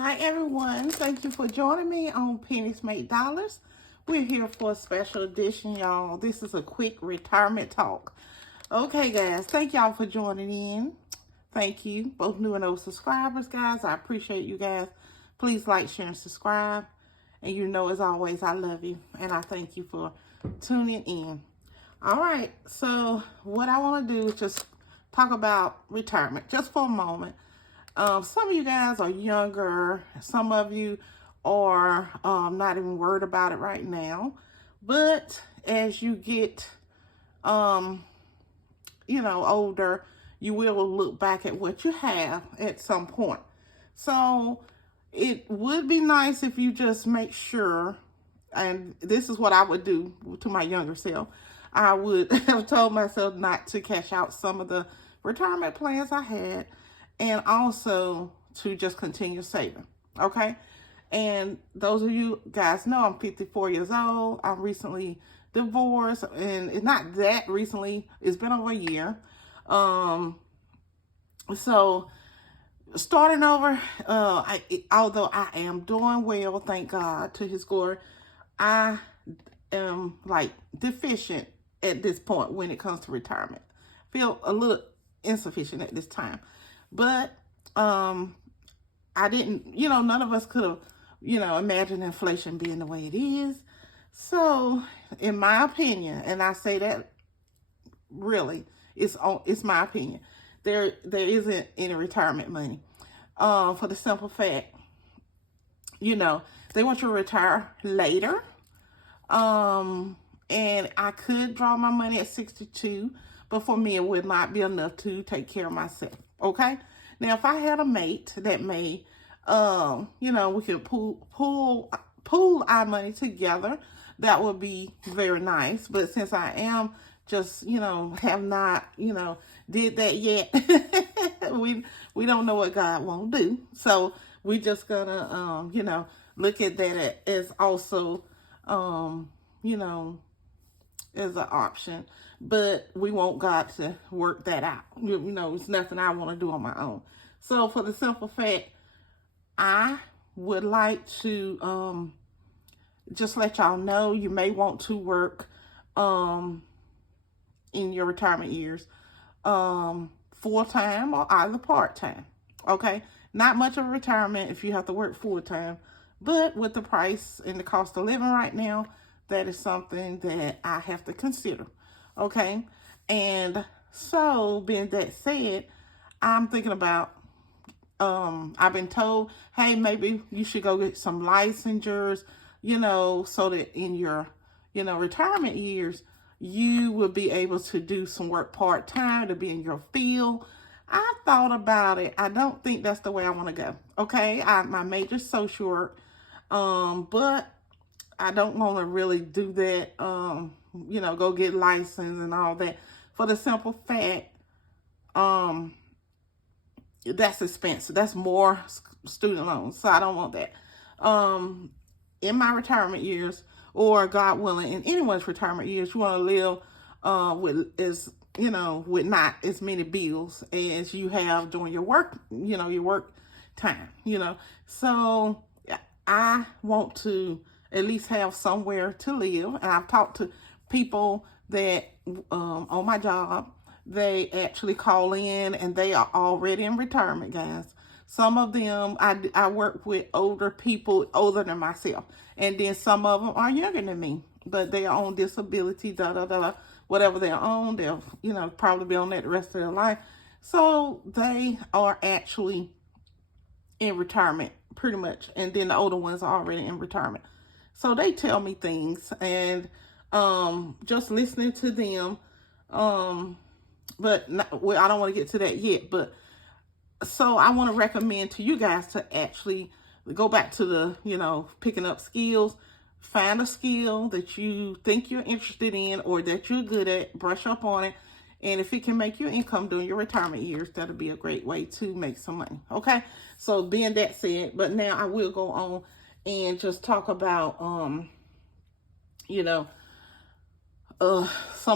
Hi everyone, thank you for joining me on Pennies Make Dollars. We're here for a special edition, y'all. This is a quick retirement talk. Okay guys, thank y'all for joining in. Thank you, both new and old subscribers, guys. I appreciate you guys. Please like, share, and subscribe. And you know, as always, I love you and I thank you for tuning in. All right, so what I want to do is just talk about retirement just for a moment. Some of you guys are younger. Some of you are not even worried about it right now. But as you get, older, you will look back at what you have at some point. So it would be nice if you just make sure, and this is what I would do to my younger self. I would have told myself not to cash out some of the retirement plans I had, and also to just continue saving, okay? And those of you guys know I'm 54 years old. I'm recently divorced, and it's not that recently. It's been over a year. So starting over, although I am doing well, thank God, to His glory, I am like deficient at this point when it comes to retirement. Feel a little insufficient at this time. But I didn't, none of us could have, imagined inflation being the way it is. So, in my opinion, and I say that really, it's my opinion, there isn't any retirement money. For the simple fact, they want you to retire later. And I could draw my money at 62, but for me, it would not be enough to take care of myself. Okay. Now, if I had a mate that may, we could pool our money together, that would be very nice. But since I am just, have not, did that yet, we don't know what God won't do. So we just gonna, look at that as also, as an option, but we want God to work that out. It's nothing I want to do on my own. So for the simple fact, I would like to just let y'all know you may want to work in your retirement years full-time or either part-time. Okay, not much of a retirement if you have to work full-time, but with the price and the cost of living right now, that is something that I have to consider. Okay. And so being that said, I'm thinking about, I've been told, hey, maybe you should go get some licensures, so that in your, retirement years, you will be able to do some work part-time to be in your field. I thought about it. I don't think that's the way I want to go. Okay. My major social work, but I don't want to really do that, go get licensed and all that. For the simple fact, that's expensive. That's more student loans. So I don't want that. In my retirement years, or God willing, in anyone's retirement years, you want to live with not as many bills as you have during your work, your work time, So I want to at least have somewhere to live. And I've talked to people that on my job, they actually call in and they are already in retirement, guys. Some of them, I work with older people, older than myself. And then some of them are younger than me, but they are on disability, whatever they're on, they'll, probably be on that the rest of their life. So they are actually in retirement pretty much. And then the older ones are already in retirement. So they tell me things, and just listening to them, but not, well, I don't want to get to that yet. But so I want to recommend to you guys to actually go back to the, picking up skills. Find a skill that you think you're interested in or that you're good at, brush up on it. And if it can make your income during your retirement years, that'll be a great way to make some money. Okay. So being that said, but now I will go on and just talk about, some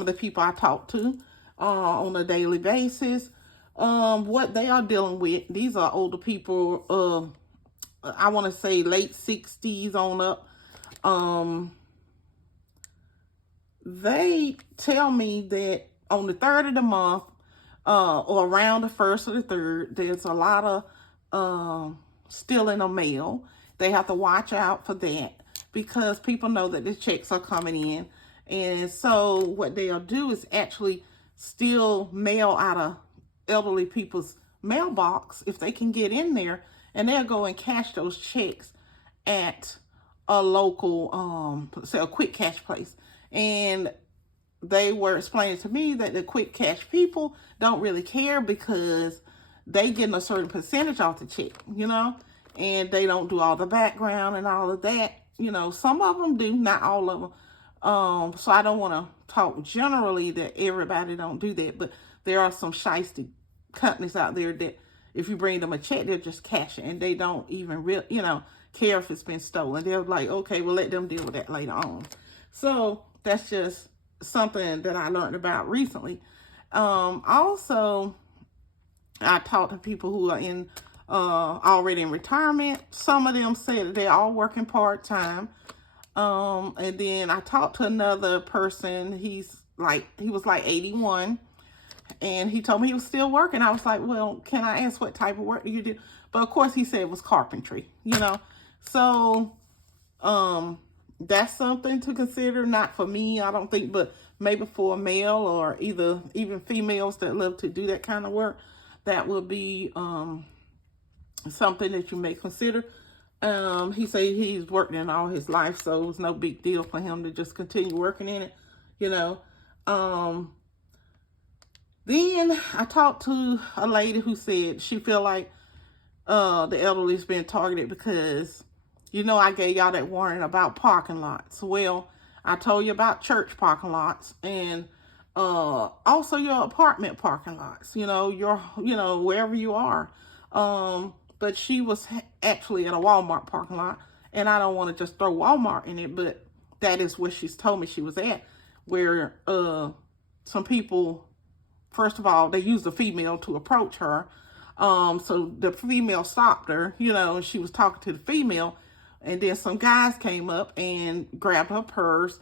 of the people I talk to on a daily basis, what they are dealing with. These are older people I want to say late 60s on up. They tell me that on the 3rd of the month, or around the 1st or the 3rd, there's a lot of stealing of mail. They have to watch out for that because people know that the checks are coming in. And so what they'll do is actually steal mail out of elderly people's mailbox if they can get in there, and they'll go and cash those checks at a local, say a quick cash place. And they were explaining to me that the quick cash people don't really care because they getting a certain percentage off the check, you know, and they don't do all the background and all of that. You know, some of them do, not all of them. So I don't want to talk generally that everybody don't do that, but there are some shiesty companies out there that if you bring them a check, they'll just cash it, and they don't even care if it's been stolen. They're like, okay, we'll let them deal with that later on. So that's just something that I learned about recently. Also, I talked to people who are in already in retirement. Some of them said that they're all working part-time. And then I talked to another person. He was like 81, and he told me he was still working. I was like, well, can I ask what type of work do you do? But of course he said it was carpentry, you know. So, that's something to consider. Not for me, I don't think, but maybe for a male or even females that love to do that kind of work. That would be something that you may consider. He said he's worked in all his life, so it was no big deal for him to just continue working in it, you know. Then I talked to a lady who said she feel like the elderly's been targeted because, you know, I gave y'all that warning about parking lots. Well, I told you about church parking lots and also your apartment parking lots, you know, wherever you are. But she was actually at a Walmart parking lot, and I don't want to just throw Walmart in it, but that is where she's told me she was at, where some people, first of all, they used a female to approach her. So the female stopped her, you know, and she was talking to the female, and then some guys came up and grabbed her purse.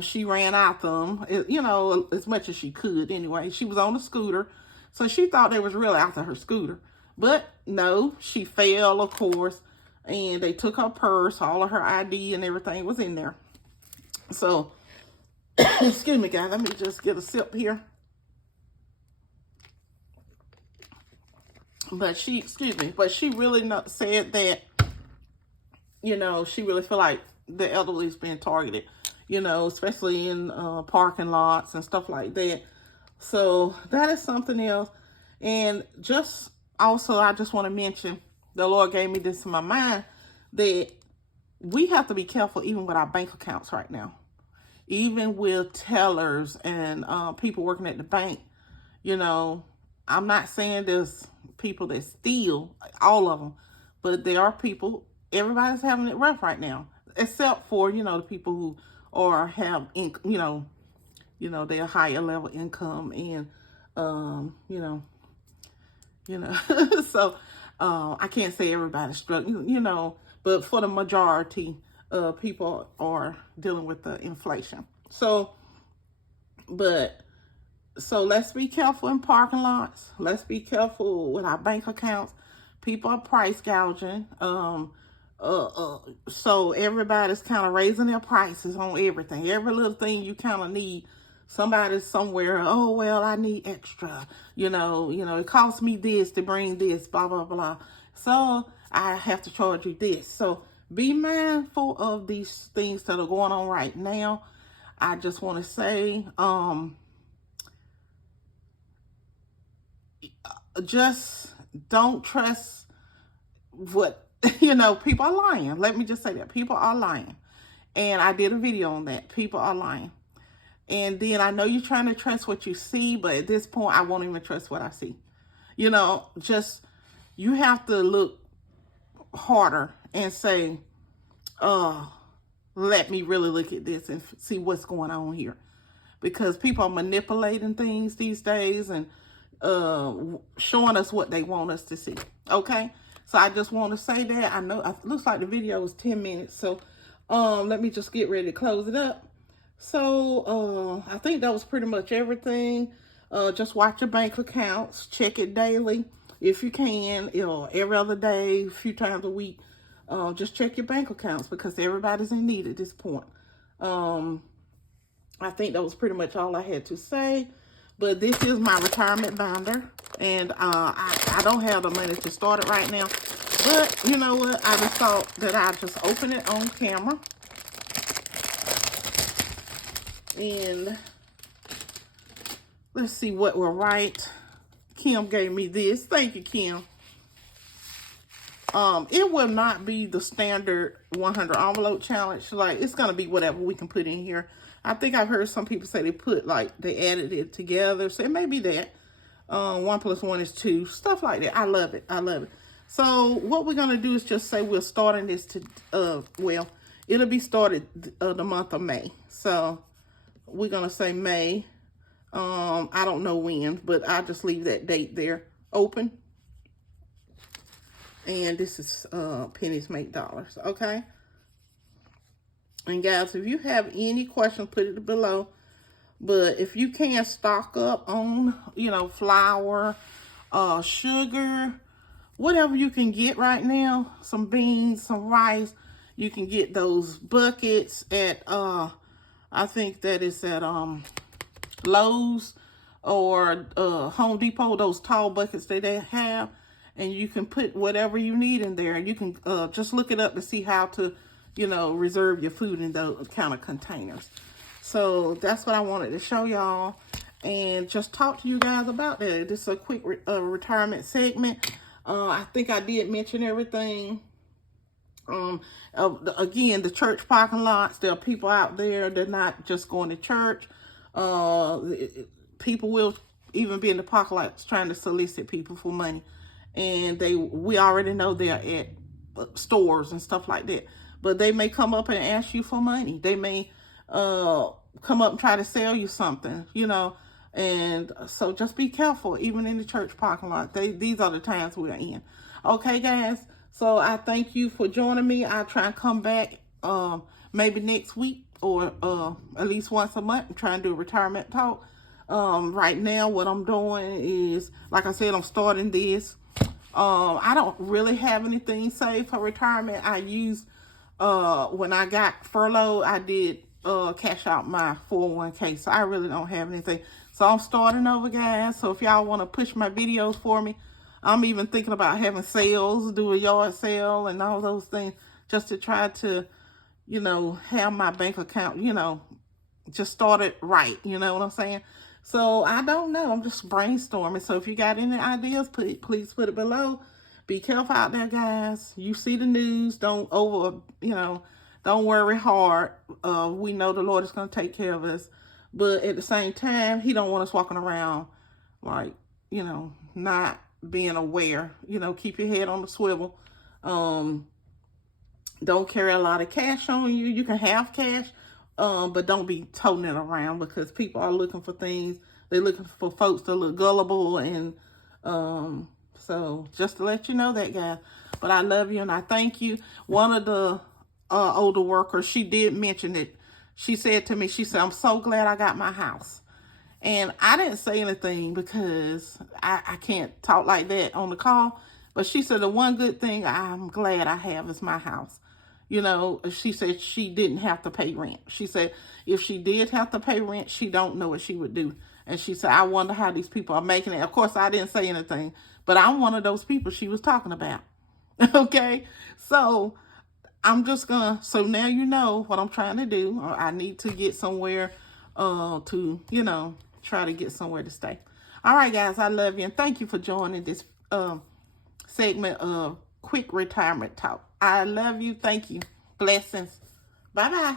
She ran out them, you know, as much as she could anyway. She was on a scooter, so she thought they was really after her scooter. But no, she fell, of course, and they took her purse, all of her ID and everything was in there. So, excuse me, guys, let me just get a sip here. But she really said that, you know, she really feel like the elderly's being targeted, you know, especially in parking lots and stuff like that. So that is something else. And just also, I just want to mention, the Lord gave me this in my mind, that we have to be careful even with our bank accounts right now. Even with tellers and people working at the bank, you know, I'm not saying there's people that steal, all of them, but there are people, everybody's having it rough right now, except for, you know, the people who have, they're higher level income and, so I can't say everybody's struggling, you know, but for the majority, people are dealing with the inflation. So let's be careful in parking lots. Let's be careful with our bank accounts. People are price gouging. So everybody's kind of raising their prices on everything. Every little thing you kind of need. Somebody's somewhere, oh, well, I need extra. You know, it costs me this to bring this, blah, blah, blah. So I have to charge you this. So be mindful of these things that are going on right now. I just want to say, just don't trust what, people are lying. Let me just say that. People are lying. And I did a video on that. People are lying. And then I know you're trying to trust what you see, but at this point, I won't even trust what I see. You have to look harder and say, let me really look at this and see what's going on here. Because people are manipulating things these days and showing us what they want us to see. Okay? So I just want to say that. I know it looks like the video is 10 minutes. So let me just get ready to close it up. So I think that was pretty much everything. Just watch your bank accounts. Check it daily if you can. Every other day, a few times a week. Just check your bank accounts because everybody's in need at this point. I think that was pretty much all I had to say. But this is my retirement binder. And I don't have the money to start it right now. But you know what? I just thought that I'd just open it on camera. And let's see what we're right. Kim gave me this. Thank you, Kim. It will not be the standard 100 envelope challenge. Like, it's going to be whatever we can put in here. I think I've heard some people say they added it together. So it may be that. 1 + 1 is 2. Stuff like that. I love it. I love it. So what we're going to do is just say we're starting this to, well, it'll be started the month of May. So we're going to say May. I don't know when, but I'll just leave that date there open. And this is Pennies Make Dollars, okay? And guys, if you have any questions, put it below. But if you can stock up on, flour, sugar, whatever you can get right now, some beans, some rice, you can get those buckets at, I think that is at Lowe's or Home Depot, those tall buckets that they have. And you can put whatever you need in there. And you can just look it up to see how to, reserve your food in those kind of containers. So that's what I wanted to show y'all. And just talk to you guys about that. This is a quick retirement segment. I think I did mention everything. Again, the church parking lots, there are people out there. They're not just going to church. People will even be in the parking lots trying to solicit people for money. And we already know they're at stores and stuff like that. But they may come up and ask you for money. They may come up and try to sell you something, And so just be careful, even in the church parking lot. These are the times we're in. Okay, guys? So I thank you for joining me. I'll try and come back maybe next week or at least once a month and try and do a retirement talk. Right now, what I'm doing is, like I said, I'm starting this. I don't really have anything saved for retirement. I used, when I got furloughed, I did cash out my 401k. So I really don't have anything. So I'm starting over, guys. So if y'all want to push my videos for me, I'm even thinking about having sales, do a yard sale and all those things just to try to, have my bank account, just started right. You know what I'm saying? So I don't know. I'm just brainstorming. So if you got any ideas, please put it below. Be careful out there, guys. You see the news. Don't don't worry hard. We know the Lord is going to take care of us. But at the same time, he don't want us walking around like, not being aware. Keep your head on the swivel. Don't carry a lot of cash on you. You can have cash. But don't be toting it around because people are looking for things. They're looking for folks to look gullible. And so just to let you know that, guys. But I love you and I thank you. One of the older workers, she did mention it. She said to me, she said, I'm so glad I got my house. And I didn't say anything because I can't talk like that on the call. But she said the one good thing I'm glad I have is my house. She said she didn't have to pay rent. She said if she did have to pay rent, she don't know what she would do. And she said, I wonder how these people are making it. Of course, I didn't say anything, but I'm one of those people she was talking about. Okay? So I'm just going to, so now you know what I'm trying to do. I need to get somewhere to, try to get somewhere to stay. All right, guys, I love you. And thank you for joining this segment of Quick Retirement Talk. I love you. Thank you. Blessings. Bye-bye.